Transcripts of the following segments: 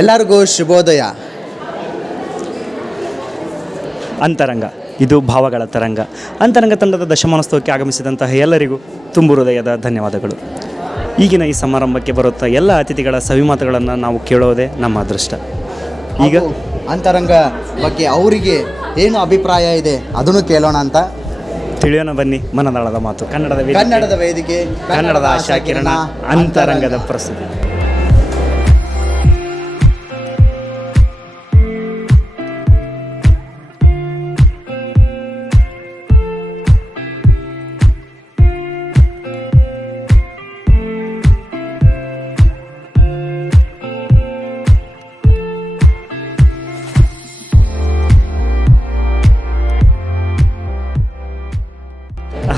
ಎಲ್ಲರಿಗೂ ಶುಭೋದಯ. ಅಂತರಂಗ, ಇದು ಭಾವಗಳ ತರಂಗ. ಅಂತರಂಗ ತಂಡದ ದಶಮಾನೋತ್ಸವಕ್ಕೆ ಆಗಮಿಸಿದಂತಹ ಎಲ್ಲರಿಗೂ ತುಂಬು ಹೃದಯದ ಧನ್ಯವಾದಗಳು. ಈಗಿನ ಈ ಸಮಾರಂಭಕ್ಕೆ ಬರುತ್ತಾ ಎಲ್ಲ ಅತಿಥಿಗಳ ಸವಿಮಾತುಗಳನ್ನು ನಾವು ಕೇಳೋದೇ ನಮ್ಮ ಅದೃಷ್ಟ. ಈಗ ಅಂತರಂಗ ಬಗ್ಗೆ ಅವರಿಗೆ ಏನು ಅಭಿಪ್ರಾಯ ಇದೆ ಅದನ್ನು ಕೇಳೋಣ ಅಂತ ತಿಳಿಯೋಣ ಬನ್ನಿ. ಮನದಾಳದ ಮಾತು, ಕನ್ನಡದ ವೇದಿಕೆ, ಕನ್ನಡದ ಆಶಾ ಕಿರಣ, ಅಂತರಂಗದ ಪ್ರಸ್ತುತಿ.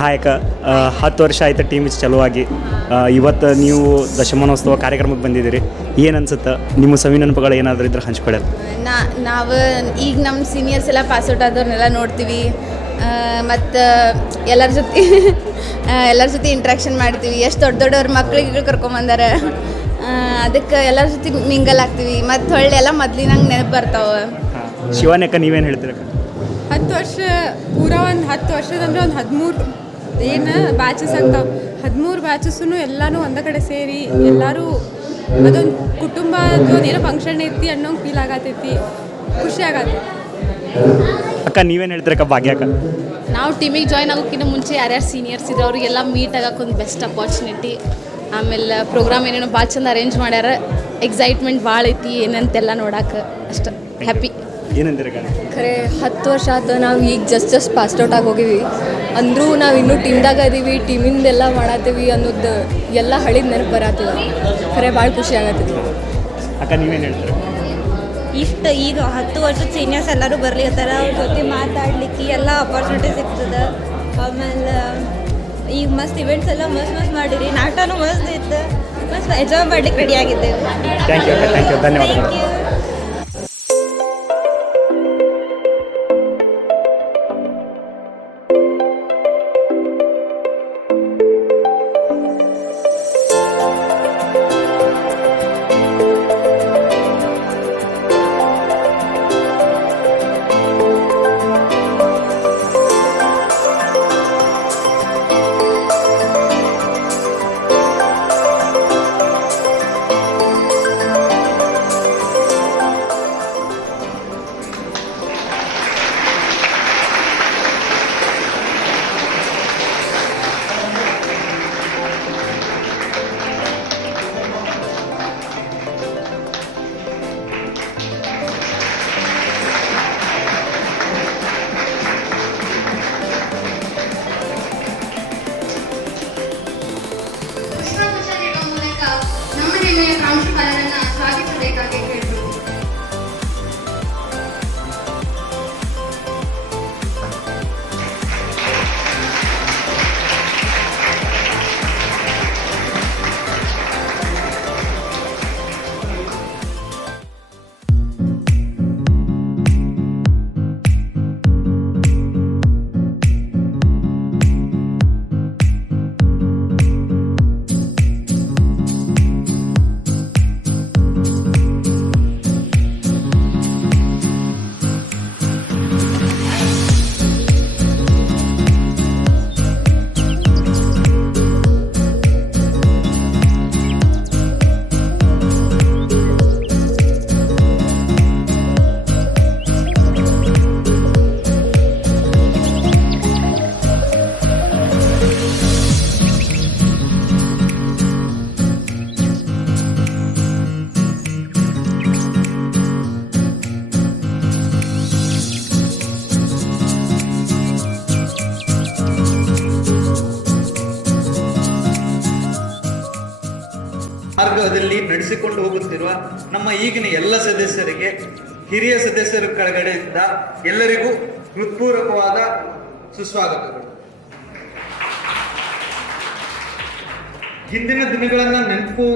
ಹಾಯಕ 10 ವರ್ಷ ಆಯಿತು ಟೀಮ್ ಚಲುವಾಗಿ. ಇವತ್ತು ನೀವು ದಶಮಾನೋತ್ಸವ ಕಾರ್ಯಕ್ರಮಕ್ಕೆ ಬಂದಿದ್ದೀರಿ. ಏನು ಅನ್ಸುತ್ತೆ? ನಿಮ್ಮ ಸವಿ ನೆನಪುಗಳು ಏನಾದರೂ ಇದ್ರೆ ಹಂಚ್ಕೊಳ್ಳೋದು. ನಾವು ಈಗ ನಮ್ಮ ಸೀನಿಯರ್ಸ್ ಎಲ್ಲ ಪಾಸ್ಔಟ್ ಆದವ್ರನ್ನೆಲ್ಲ ನೋಡ್ತೀವಿ, ಮತ್ತು ಎಲ್ಲರ ಜೊತೆ ಇಂಟ್ರ್ಯಾಕ್ಷನ್ ಮಾಡ್ತೀವಿ. ಎಷ್ಟು ದೊಡ್ಡವ್ರ ಮಕ್ಳಿಗೆ ಕರ್ಕೊಂಬಂದಾರೆ, ಅದಕ್ಕೆ ಎಲ್ಲರ ಜೊತೆ ಮಿಂಗಲ್ ಆಗ್ತೀವಿ. ಮತ್ತು ಹೊಳ್ಳಿ ಎಲ್ಲ ಮೊದ್ಲಿನಂಗೆ ನೆನಪು ಬರ್ತಾವೆ. ಶಿವಾನ್ಯಕ್ಕ ನೀವೇನು ಹೇಳ್ತೀರಕ್ಕ? 10 ವರ್ಷ ಪೂರ ಒಂದು 10 ವರ್ಷದಂದ್ರೆ ಒಂದು 13 ಏನು ಬ್ಯಾಚಸ್ ಆಗ್ತಾವೆ. 13 ಬ್ಯಾಚಸ್ಸೂ ಎಲ್ಲನೂ ಒಂದೇ ಕಡೆ ಸೇರಿ ಎಲ್ಲರೂ ಅದೊಂದು ಕುಟುಂಬ ಏನೋ ಫಂಕ್ಷನ್ ಐತಿ ಅನ್ನೋಂಗೆ ಫೀಲ್ ಆಗತೈತಿ, ಖುಷಿ ಆಗತ್ತೆ. ಅಕ್ಕ ನೀವೇನು ಹೇಳ್ತೀರಕ್ಕ? ಭಾಗ್ಯಕ್ಕ, ನಾವು ಟೀಮಿಗೆ ಜಾಯ್ನ್ ಆಗೋಕ್ಕಿಂತ ಮುಂಚೆ ಯಾರ್ಯಾರು ಸೀನಿಯರ್ಸ್ ಇದ್ರು ಅವರಿಗೆಲ್ಲ ಮೀಟ್ ಆಗೋಕೆ ಒಂದು ಬೆಸ್ಟ್ ಅಪಾರ್ಚುನಿಟಿ. ಆಮೇಲೆ ಪ್ರೋಗ್ರಾಮ್ ಏನೇನೋ ಭಾಳ ಚಂದ ಅರೇಂಜ್ ಮಾಡ್ಯಾರ. ಎಕ್ಸೈಟ್ಮೆಂಟ್ ಭಾಳ ಐತಿ ಏನಂತೆಲ್ಲ ನೋಡಕ್ಕೆ ಅಷ್ಟು ಹ್ಯಾಪಿ. ಏನಂತೀರಕ್ಕ? ಖರೆ 10 ವರ್ಷ ಆಯ್ತು, ನಾವು ಈಗ ಜಸ್ಟ್ ಪಾಸ್ಔಟ್ ಆಗಿ ಹೋಗಿವಿ. ಅಂದರೂ ನಾವು ಇನ್ನೂ ಟೀಮ್ದಾಗ ಇದೀವಿ, ಟೀಮಿಂದೆಲ್ಲ ಮಾಡತ್ತೀವಿ ಅನ್ನೋದು ಎಲ್ಲ ಹಳಿದ ನೆನಪು ಬರತ್ತದ. ಖರೆ ಭಾಳ ಖುಷಿ ಆಗತ್ತದ. ಅಕ್ಕ ನೀವೇನು ಹೇಳ್ತೀರ? ಇಷ್ಟು ಈಗ 10 ವರ್ಷದ ಸೀನಿಯರ್ಸ್ ಎಲ್ಲರೂ ಬರ್ಲಿರ್ತಾರೆ, ಅವ್ರ ಜೊತೆ ಮಾತಾಡ್ಲಿಕ್ಕೆ ಎಲ್ಲ ಅಪಾರ್ಚುನಿಟಿ ಸಿಗ್ತದೆ. ಆಮೇಲೆ ಈಗ ಮಸ್ತ್ ಇವೆಂಟ್ಸ್ ಎಲ್ಲ ಮಸ್ತ್ ಮಾಡಿರಿ, ನಾಟಕನೂ ಮಸ್ತ್ ಇತ್ತು, ಮಸ್ತ್ ಎಂಜಾಯ್ ಮಾಡ್ಲಿಕ್ಕೆ ರೆಡಿ ಆಗಿದ್ದೇವೆ. ಥ್ಯಾಂಕ್ ಯು ಅಕ್ಕ, ಥ್ಯಾಂಕ್ ಯು, ಧನ್ಯವಾದಗಳು. ಪ್ರಾಂಶುಪಾಲರನ್ನ ಸ್ವಾಗತಿಸಬೇಕಾಗಿ ಕೇಳಿದ್ರು. ಮಾರ್ಗದಲ್ಲಿ ನಡೆಸಿಕೊಂಡು ಹೋಗುತ್ತಿರುವ ನಮ್ಮ ಈಗಿನ ಎಲ್ಲ ಸದಸ್ಯರಿಗೆ, ಹಿರಿಯ ಸದಸ್ಯರ ಕೆಳಗಡೆಯಿಂದ ಎಲ್ಲರಿಗೂ ಹೃತ್ಪೂರ್ವಕವಾದ ಸುಸ್ವಾಗತಗಳು. ಹಿಂದಿನ ದಿನಗಳನ್ನ ನೆನಪು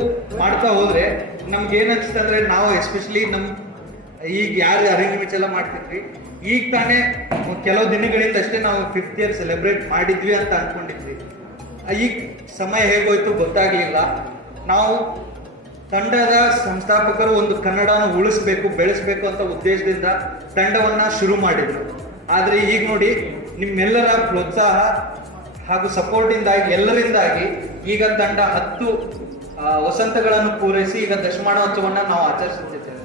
ಮಾಡ್ತಾ ಹೋದ್ರೆ ನಮ್ಗೆ ಏನನ್ಸುತ್ತೆ ಅಂದ್ರೆ, ನಾವು ಎಸ್ಪೆಷಲಿ ಈಗ ಯಾರು ಅರೇಂಜ್ಮೆಂಟ್ಸ್ ಎಲ್ಲ ಮಾಡ್ತಿದ್ವಿ, ಈಗ ತಾನೇ ಕೆಲವು ದಿನಗಳಿಂದ ಅಷ್ಟೇ ನಾವು 5th ಇಯರ್ ಸೆಲೆಬ್ರೇಟ್ ಮಾಡಿದ್ವಿ ಅಂತ ಅನ್ಕೊಂಡಿದ್ವಿ. ಈಗ ಸಮಯ ಹೇಗೋಯ್ತು ಗೊತ್ತಾಗ್ಲಿಲ್ಲ. ನಾವು ತಂಡದ ಸಂಸ್ಥಾಪಕರು ಒಂದು ಕನ್ನಡನ ಉಳಿಸ್ಬೇಕು ಬೆಳೆಸ್ಬೇಕು ಅಂತ ಉದ್ದೇಶದಿಂದ ತಂಡವನ್ನ ಶುರು ಮಾಡಿದ್ರು. ಆದರೆ ಈಗ ನೋಡಿ ನಿಮ್ಮೆಲ್ಲರ ಪ್ರೋತ್ಸಾಹ ಹಾಗೂ ಸಪೋರ್ಟಿಂದಾಗಿ ಎಲ್ಲರಿಂದಾಗಿ ಈಗ ತಂಡ 10 ವಸಂತಗಳನ್ನು ಪೂರೈಸಿ ಈಗ ದಶಮಾನೋತ್ಸವವನ್ನು ನಾವು ಆಚರಿಸುತ್ತಿದ್ದೇವೆ.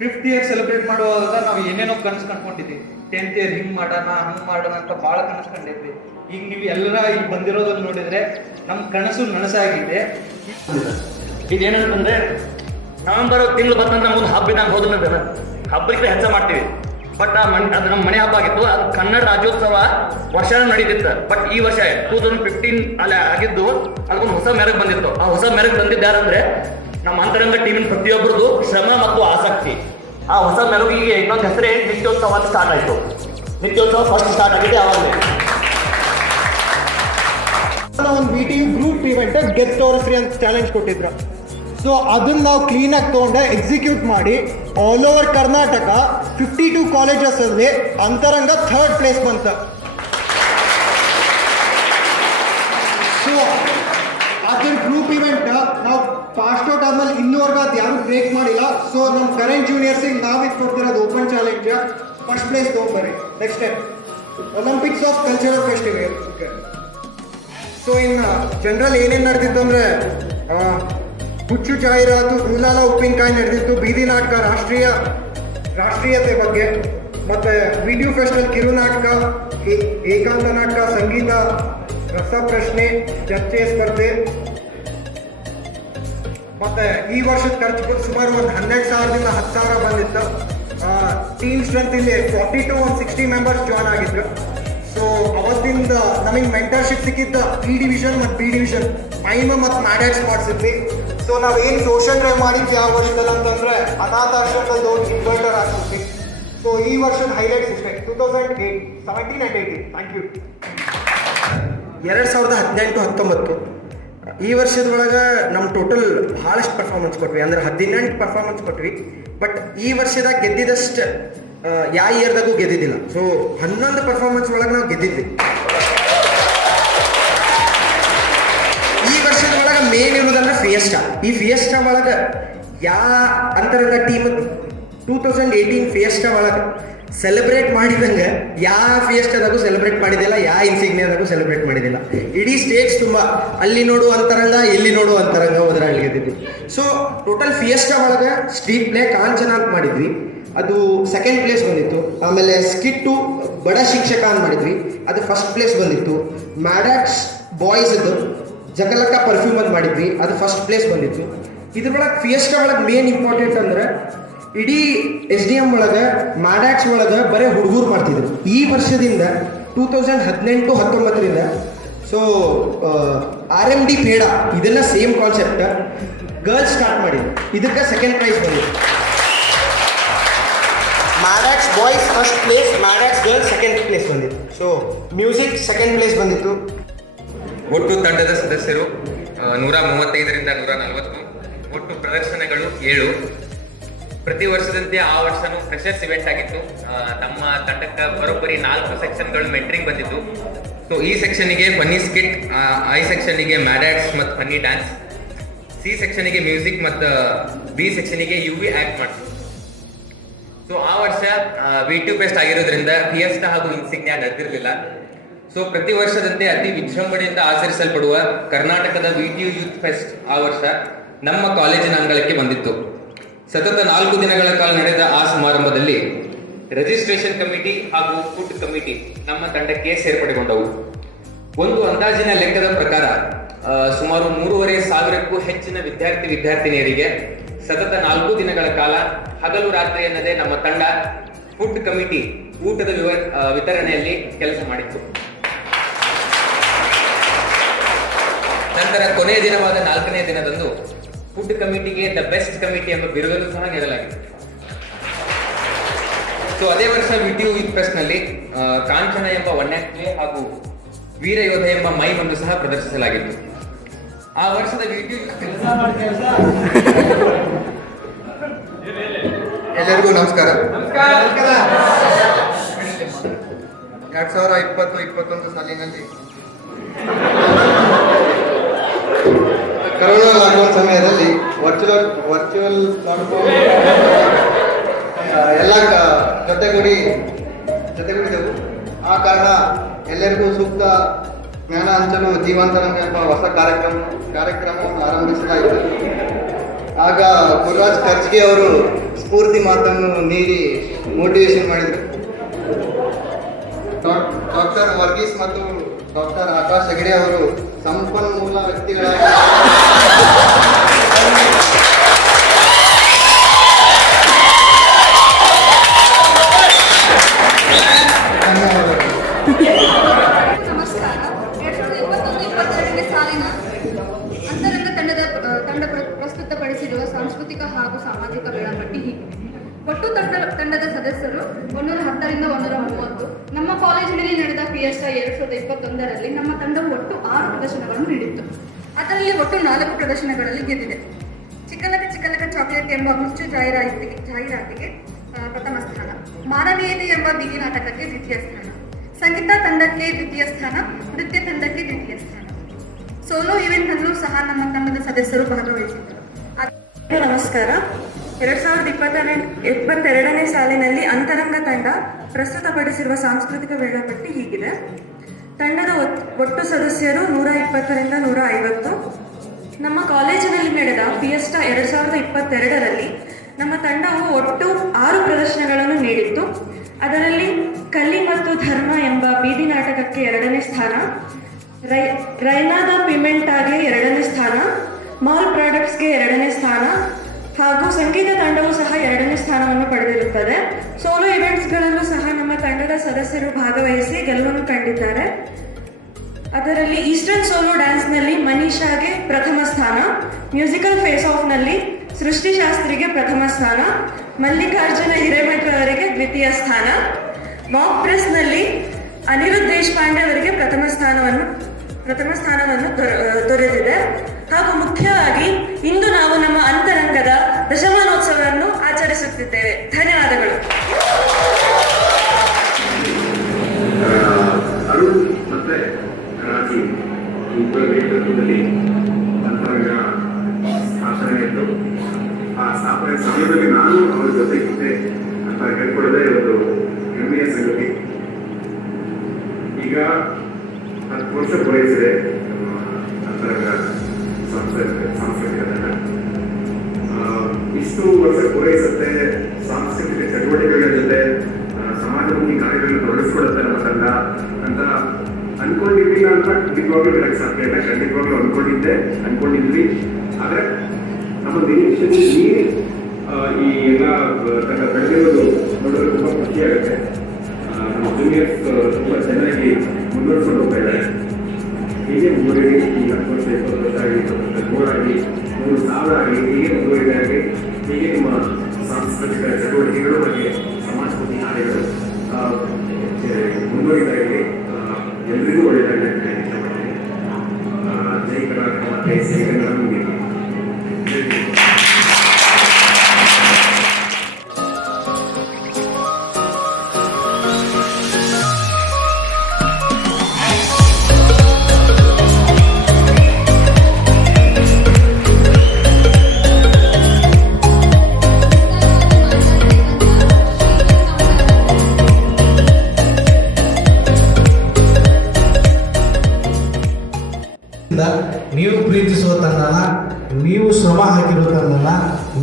5th ಇಯರ್ ಸೆಲೆಬ್ರೇಟ್ ಮಾಡುವಾಗ ನಾವು ಏನೇನೋ ಕನಸು ಕಂಡ್ಕೊಂಡಿದ್ವಿ. 10th ಇಯರ್ ಹಿಂಗೆ ಮಾಡೋಣ ಹಂಗೆ ಮಾಡೋಣ ಅಂತ ಭಾಳ ಕನಸು ಕಂಡಿದ್ವಿ. ಈಗ ನೀವು ಎಲ್ಲರ ಇಲ್ಲಿ ಬಂದಿರೋದನ್ನು ನೋಡಿದ್ರೆ ನಮ್ಮ ಕನಸು ನನಸಾಗಿದೆ. ಇದೇನಂತಂದ್ರೆ ನವೆಂಬರ್ ತಿಂಗಳು ಬಂತಂದ್ರೆ ನಮ್ಗೊಂದು ಹಬ್ಬ ಇದ್ದಂಗೆ ಹೋದ್ರೆ ಹಬ್ಬಕ್ಕೆ ಹೆಚ್ಚ ಮಾಡ್ತೀವಿ. ಬಟ್ ಅದು ನಮ್ಮ ಮನೆ ಹಬ್ಬ ಆಗಿತ್ತು. ಅದು ಕನ್ನಡ ರಾಜ್ಯೋತ್ಸವ ವರ್ಷ ನಡೀತಿತ್ತು. ಬಟ್ ಈ ವರ್ಷ 2015 ಅಲ್ಲಿ ಆಗಿದ್ದು ಅದಕ್ಕೊಂದು ಹೊಸ ಮೆರಗು ಬಂದಿತ್ತು. ಆ ಹೊಸ ಮೆರಗು ಬಂದಿದ್ದು ಯಾರಂದ್ರೆ ನಮ್ಮ ಅಂತರಂಗ ಟೀಮಿನ ಪ್ರತಿಯೊಬ್ಬರದು ಶ್ರಮ ಮತ್ತು ಆಸಕ್ತಿ. ಆ ಹೊಸ ಮೆರಗಿಗೆ ಇನ್ನೊಂದು ಹೆಸರೇ ನಿತ್ಯೋತ್ಸವ ಅಂತ ಸ್ಟಾರ್ಟ್ ಆಯಿತು. ನಿತ್ಯೋತ್ಸವ ಫಸ್ಟ್ ಸ್ಟಾರ್ಟ್ ಆಗಿದೆ ಆವಾಗಲೇ. ಒಂದು BTU ಗ್ರೂಪ್ ಇವೆಂಟ್ ಗೆಸ್ಟ್ ತೋರಿಸ್ರಿ ಅಂತ ಚಾಲೆಂಜ್ ಕೊಟ್ಟಿದ್ರು. ಸೊ ಅದನ್ನ ನಾವು ಕ್ಲೀನಾಗಿ ತೊಗೊಂಡೆ ಎಕ್ಸಿಕ್ಯೂಟ್ ಮಾಡಿ ಆಲ್ ಓವರ್ ಕರ್ನಾಟಕ 52 ಕಾಲೇಜಸಲ್ಲಿ ಅಂತರಂಗ 3rd ಪ್ಲೇಸ್ ಬಂತು. ಸೊ ಅದ್ರ ಗ್ರೂಪ್ ಇವೆಂಟ್ ನಾವು ಪಾಸ್ಟ್ ಔಟ್ ಆದ್ಮೇಲೆ ಇನ್ನೂವರೆಗೂ ಅದು ಯಾರು ಬ್ರೇಕ್ ಮಾಡಿಲ್ಲ. ಸೊ ನಮ್ಮ ಕರೆಂಟ್ ಜೂನಿಯರ್ಸಿಗೆ ನಾವಿದು ಕೊಡ್ತಿರೋದು ಓಪನ್ ಚಾಲೆಂಜ್, ಫಸ್ಟ್ ಪ್ಲೇಸ್ ತೊಗೊಂಬರ್ರಿ. Next time Olympics of cultural festival. So ಇನ್ನು ಜನರಲ್ ಏನೇನು ನಡೆದಿತ್ತು ಅಂದರೆ ಹುಚ್ಚು ಜಾಹೀರಾತು, ಉಲ್ಲಾಲ ಉಪ್ಪಿನಕಾಯಿ ನಡೆದಿತ್ತು, ಬೀದಿ ನಾಟಕ, ರಾಷ್ಟ್ರೀಯತೆ ಬಗ್ಗೆ, ಮತ್ತು ವಿಡಿಯೋ ಫೆಸ್ಟಿವಲ್, ಕಿರು ನಾಟಕ, ಏಕಾಂತ ನಾಟಕ, ಸಂಗೀತ, ರಸಪ್ರಶ್ನೆ, ಚರ್ಚೆ ಸ್ಪರ್ಧೆ. ಮತ್ತು ಈ ವರ್ಷದ ಖರ್ಚು ಸುಮಾರು ಒಂದು 12,000ದಿಂದ 10,000 ಬಂದಿತ್ತು. ಟೀಮ್ ಸ್ಟ್ರೆಂತ್ ಇಲ್ಲಿ 40 to 60 ಮೆಂಬರ್ಸ್ ಜಾಯ್ನ್ ಆಗಿದ್ರು. ಸೊ ಅವತ್ತಿಂದ ನಮಗೆ ಮೆಂಟರ್ಶಿಪ್ ಸಿಕ್ಕಿದ್ದ E ಡಿವಿಷನ್ ಮತ್ತು B ಡಿವಿಷನ್ ಮೈಮ್ ಮತ್ತು ಮ್ಯಾಡ್ಯಾಕ್ಸ್ ಮಾಡಿಸಿದ್ವಿ. ಸೊ ನಾವೇನು ಸೋಷಲ್ ಡ್ರೈವ್ ಮಾಡಿದ್ವಿ ಆ ವರ್ಷದಲ್ಲಿ ಅಂತಂದರೆ ಅನಾಥಾಶ್ರಮದಲ್ಲಿ ಒಂದು ಇನ್ವರ್ಟರ್ ಹಾಕಿದ್ವಿ. ಸೊ ಈ ವರ್ಷದ ಹೈಲೈಟ್ಸ್ ಇಷ್ಟೇ. 2017 and 18. Thank you. 2018-19 ಈ ವರ್ಷದೊಳಗೆ ನಮ್ಮ ಟೋಟಲ್ ಭಾಳಷ್ಟು ಪರ್ಫಾರ್ಮೆನ್ಸ್ ಕೊಟ್ವಿ. ಅಂದ್ರೆ 18 ಪರ್ಫಾರ್ಮೆನ್ಸ್ ಕೊಟ್ವಿ. ಬಟ್ ಈ ವರ್ಷದಾಗ ಗೆದ್ದಿದ್ದಷ್ಟು ಯಾವ ಇಯರ್ದಾಗೂ ಗೆದ್ದಿದ್ದಿಲ್ಲ. ಸೊ 11 ಪರ್ಫಾರ್ಮೆನ್ಸ್ ಒಳಗೆ ನಾವು ಗೆದ್ದಿದ್ವಿ. ಈ ವರ್ಷದ ಒಳಗೆ ಮೇನ್ ಇರೋದಂದ್ರೆ ಫಿಯೆಸ್ಟಾ. ಈ ಫಿಯೆಸ್ಟಾ ಒಳಗೆ ಯಾವ ಅಂತರದ ಟೀಮ್ 2018 ಫಿಯೆಸ್ಟಾ ಒಳಗೆ ಸೆಲೆಬ್ರೇಟ್ ಮಾಡಿದಂಗೆ ಯಾವ ಫಿಯೆಸ್ಟಾದಾಗೂ ಸೆಲೆಬ್ರೇಟ್ ಮಾಡಿದಿಲ್ಲ, ಯಾವ ಇನ್ಸಿಗ್ನಿಯಾದಾಗೂ ಸೆಲೆಬ್ರೇಟ್ ಮಾಡಿದಿಲ್ಲ. ಇಡೀ ಸ್ಟೇಟ್ಸ್ ತುಂಬ ಅಲ್ಲಿ ನೋಡು ಅಂತರಂಗ, ಇಲ್ಲಿ ನೋಡು ಅಂತರಂಗ ಹೋದ್ರೆ ಅಲ್ಲಿ ಗೆದ್ದಿದ್ವಿ. ಸೊ ಟೋಟಲ್ ಫಿಯೆಸ್ಟಾ ಒಳಗೆ ಸ್ಟ್ರೀಟ್ ಪ್ಲೇ ಕಾಂಚನ ಅಂತ ಮಾಡಿದ್ವಿ, ಅದು 2nd ಪ್ಲೇಸ್ ಬಂದಿತ್ತು. ಆಮೇಲೆ ಸ್ಕಿಟ್ಟು ಬಡ ಶಿಕ್ಷಕ ಅಂತ ಮಾಡಿದ್ವಿ, ಅದು 1st ಪ್ಲೇಸ್ ಬಂದಿತ್ತು. ಮ್ಯಾಡ್ಯಾಕ್ಸ್ ಬಾಯ್ಸ್ದು ಜಕಲಕ್ಕ ಪರ್ಫ್ಯೂಮ್ ಅಂತ ಮಾಡಿದ್ವಿ, ಅದು 1st ಪ್ಲೇಸ್ ಬಂದಿತ್ತು. ಇದ್ರೊಳಗೆ ಫಿಯೆಸ್ಟಾ ಒಳಗೆ ಮೇನ್ ಇಂಪಾರ್ಟೆಂಟ್ ಅಂದ್ರೆ ಇಡೀ SDM ಒಳಗೆ ಮ್ಯಾಡ್ಯಾಕ್ಸ್ ಒಳಗೆ ಬರೀ ಹುಡುಗರು ಮಾಡ್ತಿದ್ರು. ಈ ವರ್ಷದಿಂದ 2018-19ರಿಂದ ಸೊ RMD ಪೇಡ ಇದೆಲ್ಲ ಸೇಮ್ ಕಾನ್ಸೆಪ್ಟ್ ಗರ್ಲ್ಸ್ ಸ್ಟಾರ್ಟ್ ಮಾಡಿದ್ರು. ಇದಕ್ಕೆ 2nd ಪ್ರೈಸ್ ಬಂದಿತ್ತು. Madax boys 1st place, Madax girls 2nd place ಬಂದಿತ್ತು. ಸೊ ಮ್ಯೂಸಿಕ್ 2nd ಪ್ಲೇಸ್ ಬಂದಿತ್ತು. ಒಟ್ಟು ತಂಡದ ಸದಸ್ಯರು 135ರಿಂದ 140. ಒಟ್ಟು ಪ್ರದರ್ಶನಗಳು 7. ಪ್ರತಿ ವರ್ಷದಂತೆ ಆ ವರ್ಷನೂ ಫ್ರೆಷರ್ಸ್ ಇವೆಂಟ್ ಆಗಿತ್ತು. ನಮ್ಮ ತಂಡಕ್ಕೆ ಬರೋಬ್ಬರಿ 4 ಸೆಕ್ಷನ್ಗಳು ಮೆಂಟ್ರಿಂಗ್ ಬಂದಿತ್ತು. ಸೊ ಈ ಸೆಕ್ಷನಿಗೆ ಫನ್ನಿ ಸ್ಕಿಟ್, I ಸೆಕ್ಷನಿಗೆ ಮ್ಯಾಡ್ಯಾಕ್ಸ್ ಮತ್ತು ಫನ್ನಿ ಡ್ಯಾನ್ಸ್, C ಸೆಕ್ಷನಿಗೆ ಮ್ಯೂಸಿಕ್ ಮತ್ತು B ಸೆಕ್ಷನಿಗೆ UV ಆ್ಯಕ್ಟ್ ಮಾಡ್ತೀವಿ. ಸೊ ಆ ವರ್ಷ VTU ಫೆಸ್ಟ್ ಆಗಿರೋದ್ರಿಂದ ಫಿಯೆಸ್ಟಾ ಹಾಗೂ ಇನ್ಸಿಗ್ನಿಯಾ ನಡೆದಿರಲಿಲ್ಲ. ಸೊ ಪ್ರತಿ ವರ್ಷದಂತೆ ಅತಿ ವಿಜೃಂಭಣೆಯಿಂದ ಆಚರಿಸಲ್ಪಡುವ ಕರ್ನಾಟಕದ VTU ಯೂತ್ ಫೆಸ್ಟ್ ಆ ವರ್ಷ ನಮ್ಮ ಕಾಲೇಜಿನ ಅಂಗಳಕ್ಕೆ ಬಂದಿತ್ತು. ಸತತ 4 ದಿನಗಳ ಕಾಲ ನಡೆದ ಆ ಸಮಾರಂಭದಲ್ಲಿ ರಿಜಿಸ್ಟ್ರೇಷನ್ ಕಮಿಟಿ ಹಾಗೂ ಫುಡ್ ಕಮಿಟಿ ನಮ್ಮ ತಂಡಕ್ಕೆ ಸೇರ್ಪಡೆಗೊಂಡವು. ಒಂದು ಅಂದಾಜಿನ ಲೆಕ್ಕದ ಪ್ರಕಾರ ಸುಮಾರು 3,500ಕ್ಕೂ ಹೆಚ್ಚಿನ ವಿದ್ಯಾರ್ಥಿನಿಯರಿಗೆ ಸತತ 4 ದಿನಗಳ ಕಾಲ ಹಗಲು ರಾತ್ರಿ ಎನ್ನದೇ ನಮ್ಮ ತಂಡ ಫುಡ್ ಕಮಿಟಿ ಊಟದ ವಿತರಣೆಯಲ್ಲಿ ಕೆಲಸ ಮಾಡಿತ್ತು. ನಂತರ ಕೊನೆಯ ದಿನವಾದ 4ನೇ ದಿನದಂದು ಫುಡ್ ಕಮಿಟಿಗೆ ದ ಬೆಸ್ಟ್ ಕಮಿಟಿ ಎಂಬ ಬಿರುದನ್ನು ಸಹ ನೀಡಲಾಗಿದೆ. ಸೊ ಅದೇ ವರ್ಷ VTU ಯೂತ್ ಫೆಸ್ಟ್ನಲ್ಲಿ ಕಾಂಚನ ಎಂಬ 1 ಆ್ಯಕ್ಟ್ ಪ್ಲೇ ಹಾಗೂ ವೀರಯೋಧ ಎಂಬ ಮೈಮ್ ಅನ್ನು ಸಹ ಪ್ರದರ್ಶಿಸಲಾಗಿತ್ತು. ಆ ವರ್ಷದ VTU ಎಲ್ಲರಿಗೂ ನಮಸ್ಕಾರ. 2020-21 ಸಾಲಿನಲ್ಲಿ ಕರೋನಾ ಲಾಕ್ಡೌನ್ ಸಮಯದಲ್ಲಿ ವರ್ಚುವಲ್ ಪ್ಲಾಟ್ಫಾರ್ಮ್ ಎಲ್ಲ ಜೊತೆಗೂಡಿದೆವು. ಆ ಕಾರಣ ಎಲ್ಲರಿಗೂ ಸೂಕ್ತ ಜ್ಞಾನ ಹಂಚಲು ಜೀವಾಂತರಂಗ ಎಂಬ ಹೊಸ ಕಾರ್ಯಕ್ರಮವನ್ನು ಆರಂಭಿಸಲಾಯಿತು. ಆಗ ಗುರುರಾಜ್ ಕರ್ಜ್ಗೆ ಅವರು ಸ್ಫೂರ್ತಿ ಮಾತನ್ನು ನೀಡಿ ಮೋಟಿವೇಶನ್ ಮಾಡಿದರು. ಡಾಕ್ಟರ್ ವರ್ಗೀಸ್ ಮತ್ತು ಡಾಕ್ಟರ್ ಆಕಾಶ್ ಹೆಗಡೆ ಅವರು ಸಂಪನ್ಮೂಲ ವ್ಯಕ್ತಿಗಳಾಗಿ ನಮಸ್ಕಾರ. 2021-22ನೇ ಸಾಲಿನ ಅಂತರಂಗ ತಂಡ ಪ್ರಸ್ತುತಪಡಿಸಿರುವ ಸಾಂಸ್ಕೃತಿಕ ಹಾಗೂ ಸಾಮಾಜಿಕ ವೇಳಾಪಟ್ಟಿ ಹೀಗೆ. ಒಟ್ಟು ತಂಡದ ಸದಸ್ಯರು 110ರಿಂದ 130. ನಮ್ಮ ಕಾಲೇಜಿನಲ್ಲಿ ನಡೆದ ಫಿಯೆಸ್ಟಾ 2021ರಲ್ಲಿ ನಮ್ಮ ತಂಡವು ಒಟ್ಟು 6 ಪ್ರದರ್ಶನಗಳನ್ನು ನೀಡಿತ್ತು. ಅದರಲ್ಲಿ ಒಟ್ಟು 4 ಪ್ರದರ್ಶನಗಳಲ್ಲಿ ಗೆದ್ದಿದೆ. ಚಿಕ್ಕಲಕ ಚಾಕ್ಲೇಟ್ ಎಂಬ ಹುಚ್ಚು ಜಾಹೀರಾತಿಗೆ ಪ್ರಥಮ ಸ್ಥಾನ, ಮಾನವೀಯತೆ ಎಂಬ ಬೀದಿ ನಾಟಕಕ್ಕೆ ದ್ವಿತೀಯ ಸ್ಥಾನ, ಸಂಗೀತ ತಂಡಕ್ಕೆ ದ್ವಿತೀಯ ಸ್ಥಾನ, ನೃತ್ಯ ತಂಡಕ್ಕೆ ದ್ವಿತೀಯ ಸ್ಥಾನ. ಸೋಲೋ ಇವೆಂಟ್ ಅನ್ನು ಸಹ ನಮ್ಮ ತಂಡದ ಸದಸ್ಯರು ಭಾಗವಹಿಸಿದ್ದರು. ನಮಸ್ಕಾರ. 2022ನೇ ಸಾಲಿನಲ್ಲಿ ಅಂತರಂಗ ತಂಡ ಪ್ರಸ್ತುತಪಡಿಸಿರುವ ಸಾಂಸ್ಕೃತಿಕ ವೇಳಾಪಟ್ಟಿ ಹೀಗಿದೆ. ತಂಡದ ಒಟ್ಟು ಸದಸ್ಯರು 120ರಿಂದ 150. ನಮ್ಮ ಕಾಲೇಜಿನಲ್ಲಿ ನಡೆದ ಫಿಯೆಸ್ಟಾ 2022ರಲ್ಲಿ ನಮ್ಮ ತಂಡವು ಒಟ್ಟು 6 ಪ್ರದರ್ಶನಗಳನ್ನು ನೀಡಿತ್ತು. ಅದರಲ್ಲಿ ಕಲಿ ಮತ್ತು ಧರ್ಮ ಎಂಬ ಬೀದಿ ನಾಟಕಕ್ಕೆ 2ನೇ ಸ್ಥಾನ, ರೈನಾದ ಪಿಮೆಂಟಾಗೆ 2ನೇ ಸ್ಥಾನ, ಮಾಲ್ ಪ್ರಾಡಕ್ಟ್ಸ್ಗೆ 2ನೇ ಸ್ಥಾನ ಹಾಗೂ ಸಂಗೀತ ತಂಡವು ಸಹ 2ನೇ ಸ್ಥಾನವನ್ನು ಪಡೆದಿರುತ್ತದೆ. ಸೋಲೋ ಇವೆಂಟ್ಸ್ಗಳಲ್ಲೂ ಸಹ ನಮ್ಮ ತಂಡದ ಸದಸ್ಯರು ಭಾಗವಹಿಸಿ ಗೆಲುವನ್ನು ಕಂಡಿದ್ದಾರೆ. ಅದರಲ್ಲಿ ಈಸ್ಟರ್ನ್ ಸೋಲೋ ಡ್ಯಾನ್ಸ್ನಲ್ಲಿ ಮನೀಷಾಗೆ ಪ್ರಥಮ ಸ್ಥಾನ, ಮ್ಯೂಸಿಕಲ್ ಫೇಸ್ ಆಫ್ನಲ್ಲಿ ಸೃಷ್ಟಿಶಾಸ್ತ್ರಿಗೆ ಪ್ರಥಮ ಸ್ಥಾನ, ಮಲ್ಲಿಕಾರ್ಜುನ ಹಿರೇಮಠ ಅವರಿಗೆ ದ್ವಿತೀಯ ಸ್ಥಾನ, ಮಾಕ್ ಪ್ರೆಸ್ನಲ್ಲಿ ಅನಿರುದ್ಧ್ ದೇಶಪಾಂಡೆ ಅವರಿಗೆ ಪ್ರಥಮ ಸ್ಥಾನವನ್ನು ದೊರೆತಿದೆ. ಹಾಗೂ ಮುಖ್ಯವಾಗಿ ಇಂದು ನಾವು ನಮ್ಮ ಅಂತರಂಗದ ದಶಮಾನೋತ್ಸವವನ್ನು ಆಚರಿಸುತ್ತಿದ್ದೇವೆ. ಧನ್ಯವಾದಗಳು. ಅರುಣ್ ಮತ್ತೆ ರಾಜಿ ಇಬ್ಬರ ನೇತೃತ್ವದಲ್ಲಿ ಅಂತರಂಗ ಸ್ಥಾಪನೆ ಇತ್ತು. ಆ ಸ್ಥಾಪನೆ ಸಮಯದಲ್ಲಿ ನಾನು ಅವರ ಜೊತೆಗಿದ್ದೆ ಅಂತ ಹೇಳ್ಕೊಳ್ಳೋದೇ ಒಂದು ಹೆಮ್ಮೆಯ ಸಂಗತಿ. ಈಗ 10 ವರ್ಷ ಪೂರೈಸಿದೆ ಅಂತರಂಗ ಸಾಂಸ್ಕೃತಿಕ ತಂಡ. ಇಷ್ಟು ವರ್ಷ ಪೂರೈಸುತ್ತೆ, ಸಾಂಸ್ಕೃತಿಕ ಚಟುವಟಿಕೆಗಳ ಜೊತೆ ಸಮಾಜಮುಖಿ ಕಾರ್ಯಗಳನ್ನು ತೊಡಗಿಸ್ಕೊಡುತ್ತೆ ನಮ್ಮ ತಂಡ ಅಂತ ಅನ್ಕೊಂಡಿರ್ಲಿಲ್ಲ ಅಂತ ಖಂಡಿತವಾಗ್ಲೂ ಹೇಳಕ್ ಸಾಧ್ಯ ಇಲ್ಲ. ಖಂಡಿತವಾಗ್ಲೂ ಅನ್ಕೊಂಡಿದ್ವಿ. ಆದ್ರೆ ನಮ್ಮ ನಿರೀಕ್ಷೆ ಮೀರಿ ಈ ಎಲ್ಲ ತಂಡ ಬೆಳೆದಿರೋದು ನೋಡೋದು ತುಂಬಾ ಖುಷಿಯಾಗುತ್ತೆ. ನಮ್ಮ ಜೂನಿಯರ್ಸ್ ತುಂಬಾ ಚೆನ್ನಾಗಿ ಮುನ್ನಡೆಸ್ಕೊಂಡು ಹೋಗ್ತಾ ಇದ್ದಾರೆ. ಹೀಗೆ ಮುಂದುವರಿಲಿ. ಈ 10 ವರ್ಷ 20 ವರ್ಷ ಆಗಿ 100 ಆಗಿ 1,000 ಆಗಿ ಹೀಗೆ ಮುಂದುವರಿದಾಗಿ ಹೀಗೆ ನಿಮ್ಮ ಸಾಂಸ್ಕೃತಿಕ ಚಟುವಟಿಕೆಗಳು ಹಾಗೆ ಸಮಾಜಮುಖಿ ಕಾರ್ಯಗಳು ಮುಂದುವರಿದಾಗಿ ಎಲ್ರಿಗೂ ಒಳ್ಳೆಯದಾಗಲಿ ಅಂತ ಇಷ್ಟಪಡ್ತೀನಿ. ಜೈ ಕರ್ನಾಟಕ ಮತ್ತೆ ಜೈ ಕನ್ನಡ ಮುಗಿ. ನೀವು ಪ್ರೀತಿಸುವ ತಂಡನ, ನೀವು ಶ್ರಮ ಹಾಕಿರುವ ತಂಡನ,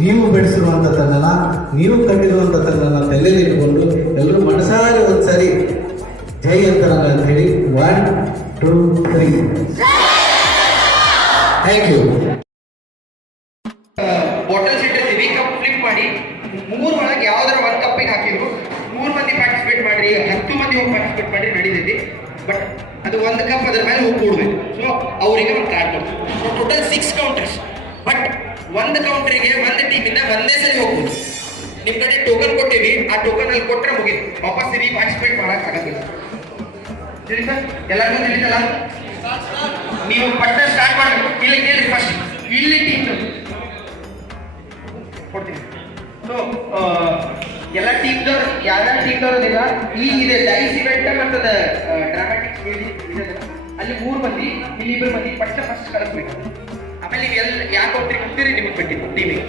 ನೀವು ಬೆಳೆಸಿರುವಂಥ ತಂಡನ, ನೀವು ಕಂಡಿರುವಂಥ ತಂಡನ ತಲೆಯಲ್ಲಿ ಇಟ್ಕೊಂಡು ಎಲ್ಲರೂ ಮನಸಾರೆ ಒಂದ್ಸರಿ ಜೈ ಅಂತರಂಗ ಅಂತ ಹೇಳಿ 1 2 3 ಥ್ಯಾಂಕ್ ಯು. ಬಾಟಲ್ಸ್ ಇಟ್ಟಿರ್ತೀವಿ, ಕಪ್ ಫ್ಲಿಪ್ ಮಾಡಿ 3 ಒಳಗೆ ಯಾವ್ದಾರ 1 ಕಪ್ಪಿಗೆ ಹಾಕಿದ್ರು 3 ಮಂದಿ ಪಾರ್ಟಿಸಿಪೇಟ್ ಮಾಡ್ರಿ, 10 ಮಂದಿ ಹೋಗಿ ಪಾರ್ಟಿಸಿಪೇಟ್ ಮಾಡ್ರಿ ನಡೀತೈತಿ. ಬಟ್ ಅದು 1 ಕಪ್ ಅದ್ರ ಮೇಲೆ ಹೋಗಿ ಕೂಡ್ಬೇಕು. ಸೊ ಅವರಿಗೆ ಒಂದು ಕಾರ್ಡ್ ಕೊಡ್ತೀವಿ. So total 6 counters. ಬಟ್ 1 ಕೌಂಟ್ರಿಗೆ 1 ಟೀಮಿಂದ ಒಂದೇ ಸರಿ ಹೋಗ್ಬೋದು. ನಿಮ್ಮ ಕಡೆ ಟೋಕನ್ ಕೊಟ್ಟಿವಿ, ಆ ಟೋಕನ್ ಅಲ್ಲಿ ಕೊಟ್ಟರೆ ಮುಗಿತು, ವಾಪಸ್ ಸರಿ ಪಾರ್ಟಿಸಿಪೇಟ್ ಮಾಡಕ್ ಆಗೋದಿಲ್ಲ. ಸರಿ ಸರ್, ಎಲ್ಲರಿಗೂ ತಿಳಿತಲ್ಲ? ನೀವು ಪಟ್ಟ ಸ್ಟಾರ್ಟ್ ಮಾಡಬೇಕು. ಇಲ್ಲಿ ಕೇಳಿ ಫಸ್ಟ್ ಇಲ್ಲಿ ಟೀಮ್ ಕೊಡ್ತೀನಿ. ಸೊ ಎಲ್ಲ ಟೀಮ್ದವ್ರು ಯಾವ್ಯಾವ ಟೀಮ್ದವ್ರದಿಲ್ಲ. ಈಗ ಇದೆ ಡೈಸ್ ಇವೆಂಟ್ ಮತ್ತು ಡ್ರಾಮಾಟಿಕ್ಸ್ ಇದೆ. ಅಲ್ಲಿ 3 ಮಂದಿ ಇಲ್ಲಿ 2 ಮಂದಿ ಪಟ್ಟ ಫಸ್ಟ್ ಕಳಿಸ್ಬೇಕು. ಆ ಆಮೇಲೆ ನೀವು ಯಾಕೆ ಹೋಗ್ತೀರಿ ನಿಮಗೆ ಬಿಟ್ಟಿದ್ದು ಟೀಮಿಗೆ.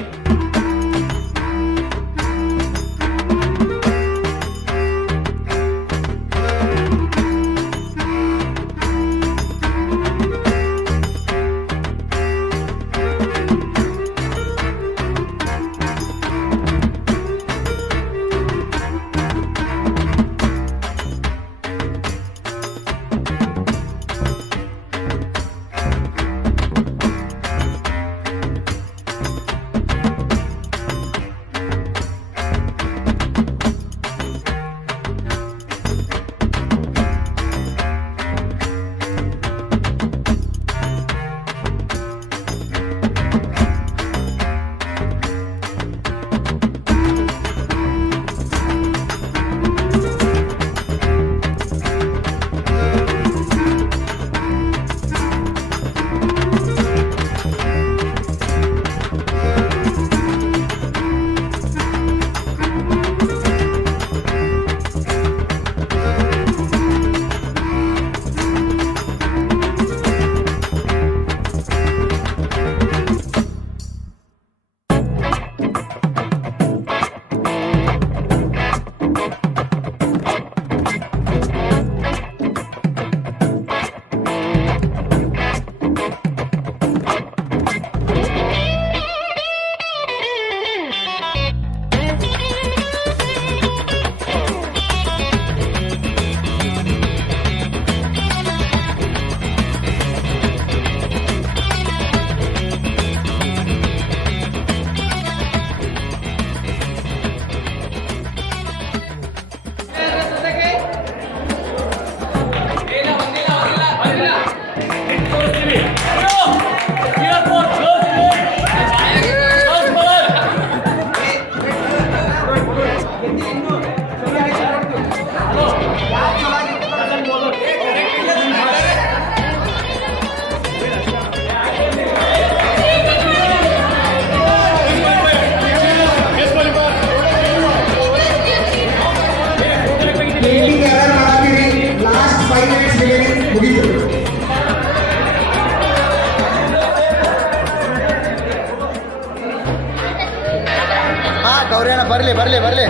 ಗೌರಿಯಣ್ಣ ಬರಲಿ ಬರಲಿ ಬರಲಿ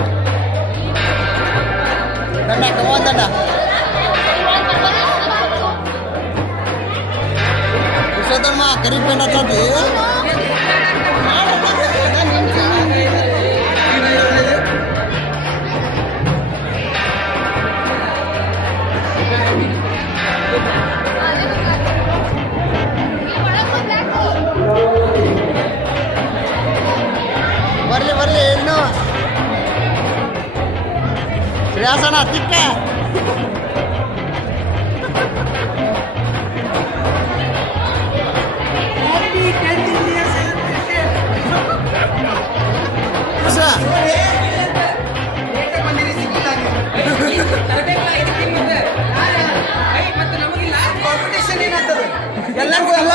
ದಂಡ ಕಮಾನ್ ದಂಡ ವಿಶ್ವಧರ್ಮ ಕರಿಪೇಂಡ ಚಾತಿ ಬರ್ಲಿ ಬರ್ಲಿ ಇನ್ನು ಶ್ರೇಯಾಸನ ತಿಕ್ಕ ಎಲ್ಲರಿಗೂ ಎಲ್ಲ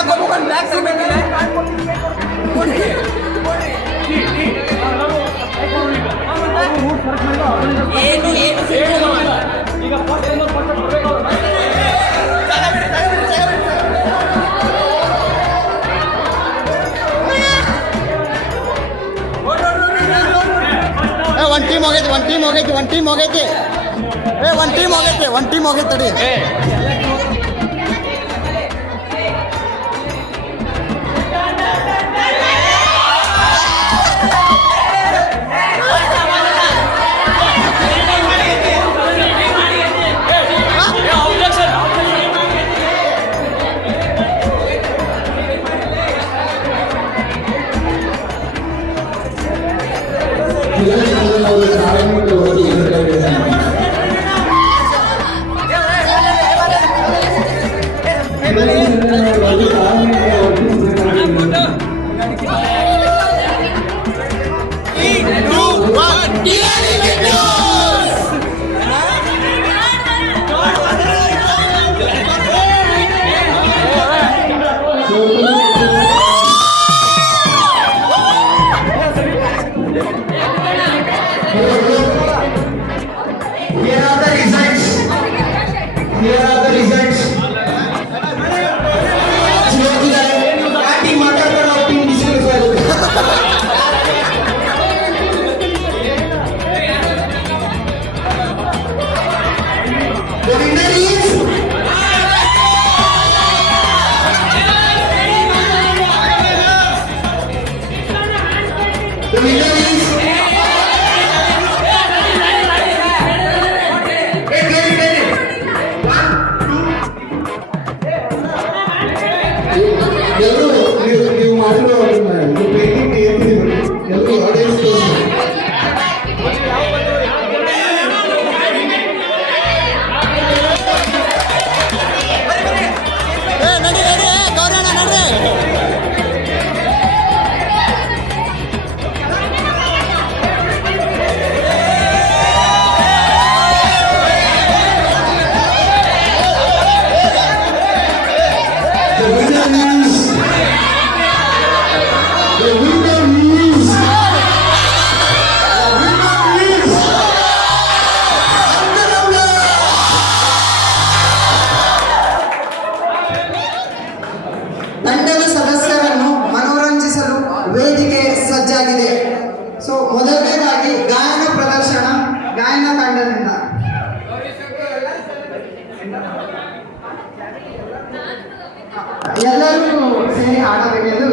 ಒಂದು ಟೀಮ್ ಹೋಗೈತಿ ಒಂದು ಟೀಮ್ ಹೋಗೈತಿ ಒಂದು ಟೀಮ್ ಹೋಗೈತಿ ಒಂದು ಟೀಮ್ ಹೋಗೈತಿ ಒಂದು ಟೀಮ್ ಹೋಗೈತಿ ತಡಿ Here are the results. ತಂಡದಿಂದ ಎಲ್ಲರೂ ಸೇರಿ ಹಾಡಬೇಕೆಂದು